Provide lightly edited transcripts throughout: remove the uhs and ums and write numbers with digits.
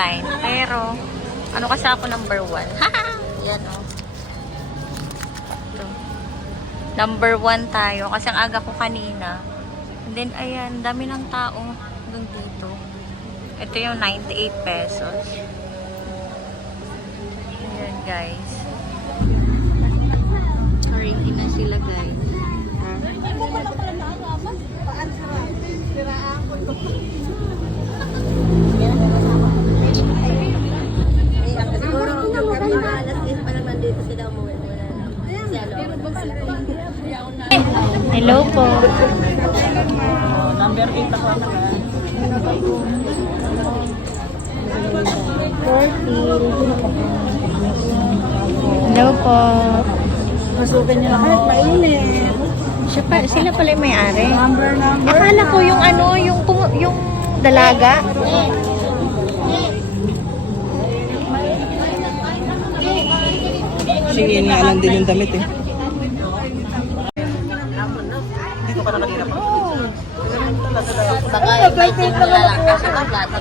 online. Pero, ano kasi ako number 1? Yan o. Number 1 tayo. Kasi ang aga ko kanina. And then, ayan, dami ng tao dun dito. Ito yung 98 pesos. Ayan, guys. Ready na sila, guys. Hello po. Number 8 ako na. 40. Hello po. Masukin nyo na kahit mainit. Sila pala yung may-ari. Number. Akala ko yung ano, yung dalaga. Singin nga lang din yung damit eh. Dito ka na kanina pa. Baka inviting mo na lang kasi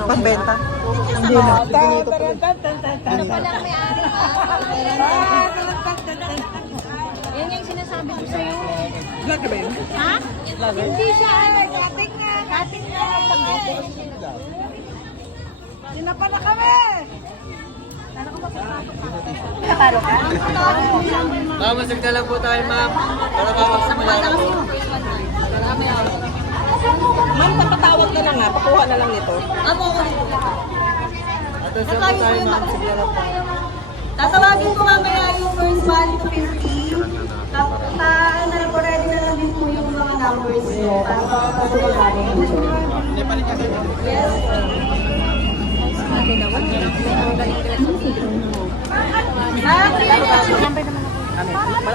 Pambenta. Hindi na. Ano palang may-ari? Yan yung sinasabi ko sa'yo. Vlog ka ba yun? Ha? Hindi siya. Kating nga. Sinapa na kami! Kaparo ka? Ma'am, masagda lang po tayo, ma'am. Para makakasama lang po. Ma'am, papatawag na lang nga. Pakuha na lang nito. At sa po tayo, ma'am. Sige lang po. Tatawagin ko mamaya yung first one to 50. Ready na lang din po yung mga numbers nyo para makapasukan namin. Yes.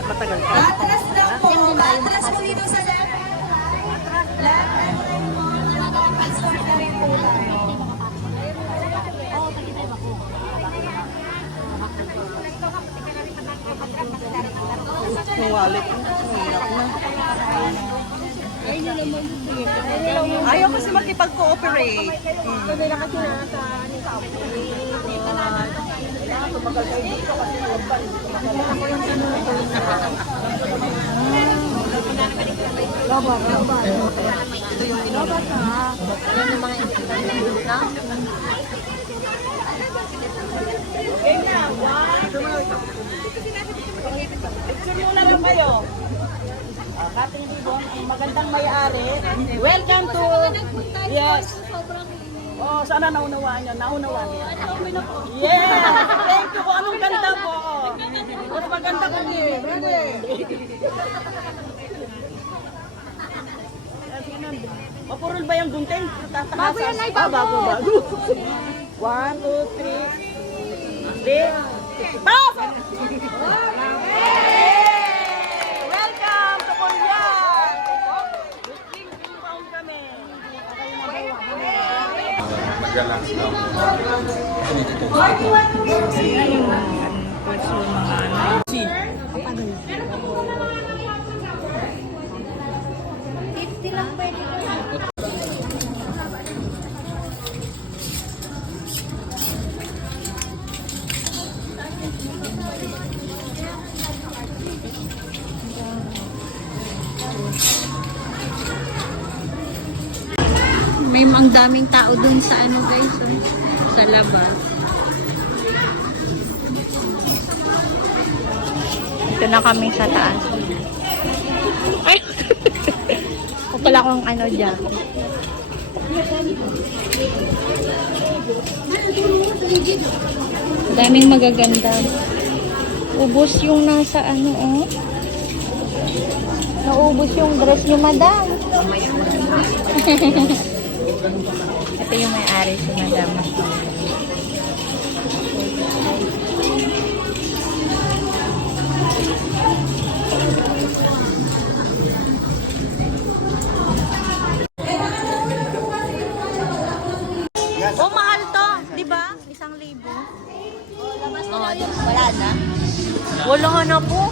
Matagal ka. Atras lang po. Atras po dito sa left. Left and right po. Start na rin po tayo. Yung wallet. Hirap na. Ayaw kasi makipag-cooperate. Picture muna lang kayo. Kating Dibon, ang magandang may-ari. Welcome to... Yes. Oh, sana naunawaan niyo. Naunawaan niyo. Yeah! Thank you po. Anong ganda po? Mas maganda ko din. Mapurol ba yung gunting? Bago yan ay bago. Bago. 1, 2, 3. Hindi. Pasok! Welcome to Polyan! King pound kami. Mag-relax lang. May ang daming tao dun sa ano guys, oh, sa labas. Ito na kami sa taas. Ay! O pala akong ano dyan. Daming magaganda. Ubos yung nasa ano, oh. Naubos yung dress niyo, madam. Ito yung may-ari si madam. Oh, mahal to. Diba? 1,000. Oh, wala na. Wala na po.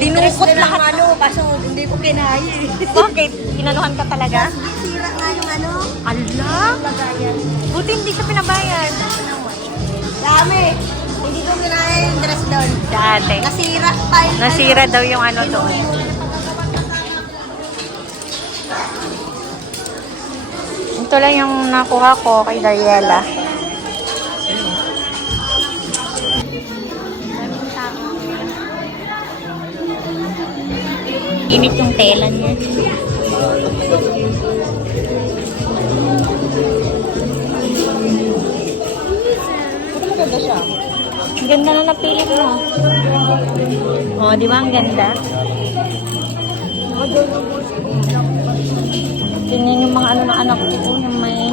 Dinukot lahat. Ano, kaso hindi ko kinaya eh. Bakit? Inanuhan ka talaga? Sira nga yung ano, Allah! lagayan. Buti hindi ka pinabayad. Dami. Hindi ko kinaya yung dress doon. Dati. Nasira pa yung Nasira daw yung ano doon. Ito lang yung nakuha ko kay Dariela. Init yung tela niya. Maganda siya. Ang ganda na napili mo. Oh, di ba ang ganda? Tingnan yung mga ano ng anak ko yung may...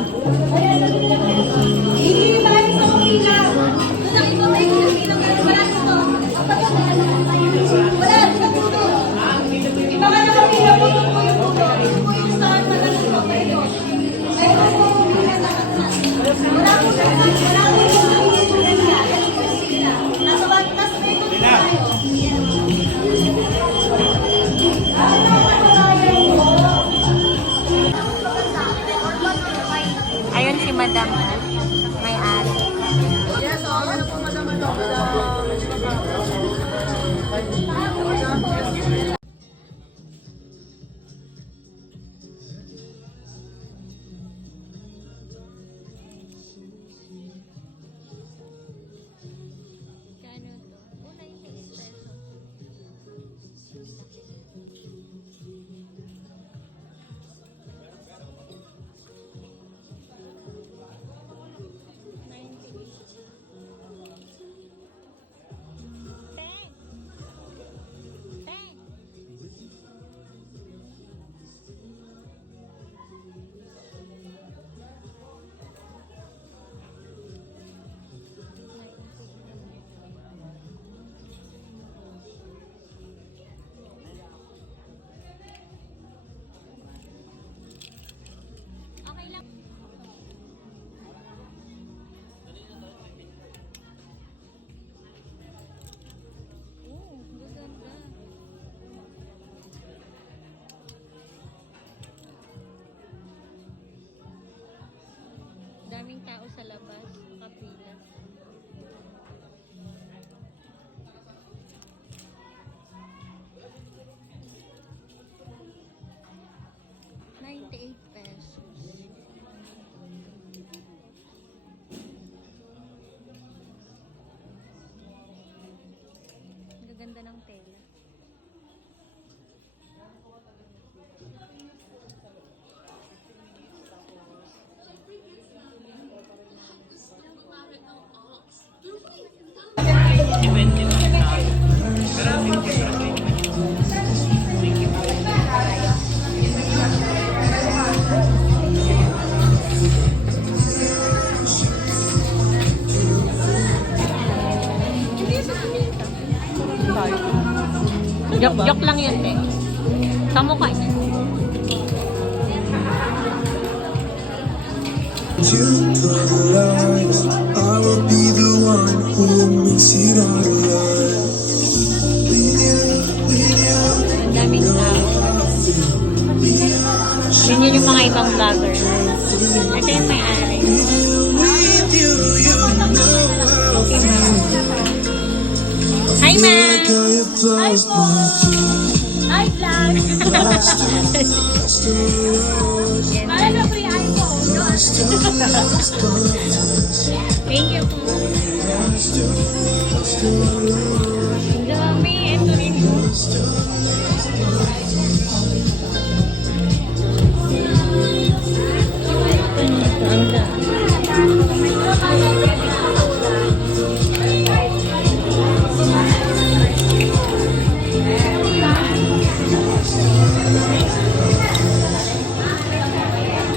Ayun si Madam. May ari. Daming tao sa labas, kapila. ₱98. Ang gaganda ng tela. Joke lang yun, te. Sa mukha niya. You realize I will be the one who makes it all alive. With you, Ang daming tao. Yun yung mga ibang vlogger. Ito yung may-ari. with you, you know how I feel. Hi, ma! Like I have lost my Hi, vlog! Ano free iPhone? Thank you po. Ang dami. Ito rin po. Ang dami.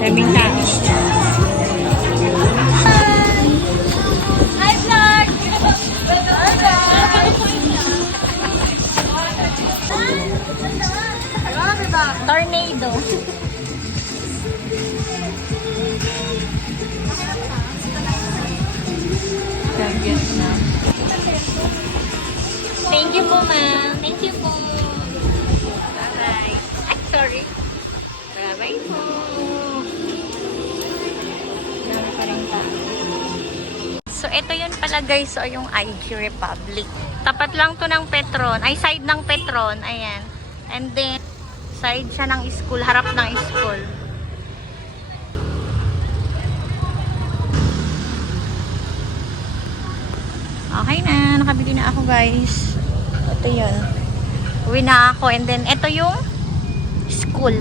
Daming tao. Hi, vlog! Tornado. Thank you po, ma'am. Thank you po. Bye-bye. Ay, sorry. Bye-bye po. Dami pa rin tao. So, ito yun pala guys. So, yung IG Republic. Tapat lang to ng Petron. Ay, side ng Petron. Ayan. And then, side siya ng school. Harap ng school. Okay na. Nakabili na ako guys. Ito yun. Uwi na ako. And then, ito yung school.